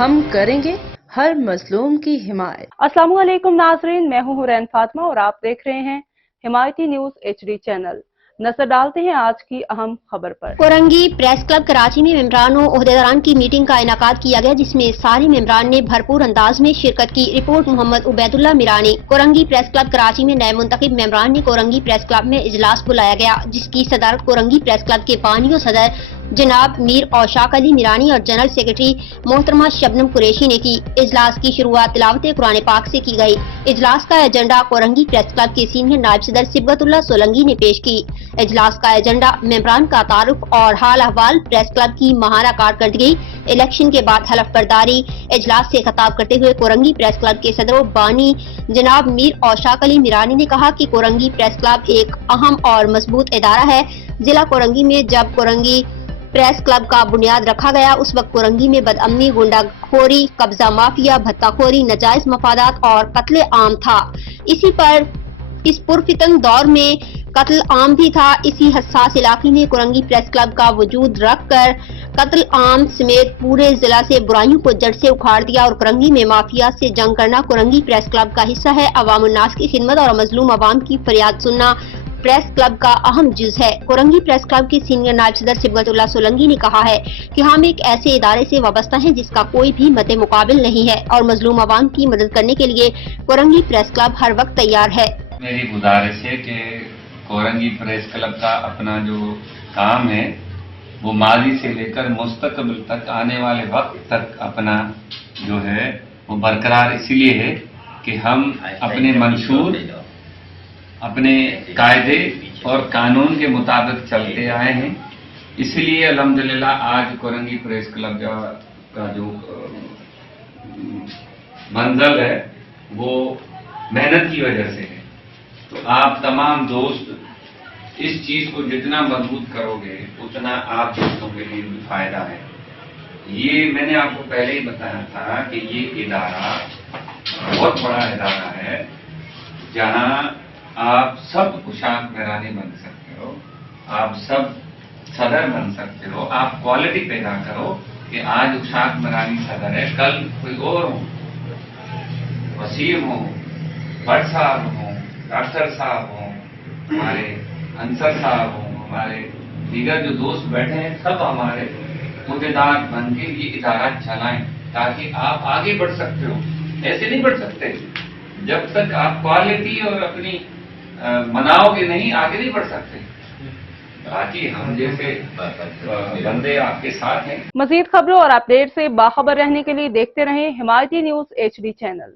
ہم کریں گے ہر مظلوم کی حمایت۔ السلام علیکم ناظرین، میں ہوں حورین فاطمہ اور آپ دیکھ رہے ہیں حمایتی نیوز HD چینل۔ نظر ڈالتے ہیں آج کی اہم خبر پر۔ کورنگی پریس کلب کراچی میں ممبرانوں عہدیداران کی میٹنگ کا انعقاد کیا گیا، جس میں سارے ممبران نے بھرپور انداز میں شرکت کی۔ رپورٹ محمد عبید اللہ میرانی۔ کورنگی پریس کلب کراچی میں نئے منتخب ممبران نے کورنگی پریس کلب میں اجلاس بلایا گیا، جس کی صدارت کورنگی پریس کلب کے بانی و صدر جناب میر اوشاق علی میرانی اور جنرل سیکرٹری محترمہ شبنم قریشی نے کی۔ اجلاس کی شروعات تلاوت قرآن پاک سے کی گئی۔ اجلاس کا ایجنڈا کورنگی پریس کلب کے سینئر نائب صدر صبغت اللہ سولنگی نے پیش کی۔ اجلاس کا ایجنڈا ممبران کا تعارف اور حال احوال، پریس کلب کی ماہانہ کارکردگی، الیکشن کے بعد حلف برداری۔ اجلاس سے خطاب کرتے ہوئے کورنگی پریس کلب کے صدر و بانی جناب میر اوشاق علی میرانی نے کہا کہ کورنگی پریس کلب ایک اہم اور مضبوط ادارہ ہے۔ ضلع کورنگی میں جب کورنگی پریس کلب کا بنیاد رکھا گیا، اس وقت کورنگی میں بدامنی، گنڈا خوری، قبضہ مافیا، بھتہ خوری، ناجائز مفادات اور قتل عام تھا۔ اس پرفتن دور میں قتل عام بھی تھا۔ اسی حساس علاقے میں کورنگی پریس کلب کا وجود رکھ کر قتل عام سمیت پورے ضلع سے برائیوں کو جڑ سے اکھاڑ دیا اور کورنگی میں مافیا سے جنگ کرنا کورنگی پریس کلب کا حصہ ہے۔ عوام الناس کی خدمت اور مظلوم عوام کی فریاد سننا پریس کلب کا اہم جز ہے۔ کورنگی پریس کلب کے سینئر نائب صدر صبغت اللہ سولنگی نے کہا ہے کہ ہم ایک ایسے ادارے سے وابستہ ہیں جس کا کوئی بھی مد مقابل نہیں ہے اور مظلوم عوام کی مدد کرنے کے لیے کورنگی پریس کلب ہر وقت تیار ہے۔ میری گزارش ہے کہ کورنگی پریس کلب کا اپنا جو کام ہے وہ ماضی سے لے کر مستقبل تک، آنے والے وقت تک اپنا جو ہے وہ برقرار اس لیے ہے کہ ہم اپنے منشور، اپنے قاعدے اور قانون کے مطابق چلتے آئے ہیں۔ اس لیے الحمدللہ آج کورنگی پریس کلب کا جو منزل ہے وہ محنت کی وجہ سے ہے۔ تو آپ تمام دوست اس چیز کو جتنا مضبوط کرو گے اتنا آپ دوستوں کے لیے بھی فائدہ ہے۔ یہ میں نے آپ کو پہلے ہی بتایا تھا کہ یہ ادارہ بہت بڑا ادارہ ہے، جہاں آپ سب اشاق میرانی بن سکتے ہو، آپ سب صدر بن سکتے ہو۔ آپ کوالٹی پیدا کرو کہ آج اشاق میرانی صدر ہے، کل کوئی اور ہو، وسیم ہو، بٹ صاحب ہوں، ڈاکٹر صاحب ہوں، ہمارے انصر صاحب ہوں، ہمارے دیگر جو دوست بیٹھے ہیں، سب ہمارے عہدیدار بن کے یہ ادارہ چلائیں تاکہ آپ آگے بڑھ سکتے ہو۔ ایسے نہیں بڑھ سکتے جب تک آپ کوالٹی اور اپنی مناؤ کے نہیں، آگے نہیں بڑھ سکتے۔ باقی ہم جیسے بندے آپ کے ساتھ ہیں۔ مزید خبروں اور اپڈیٹ سے باخبر رہنے کے لیے دیکھتے رہیں حمایتی نیوز HD چینل۔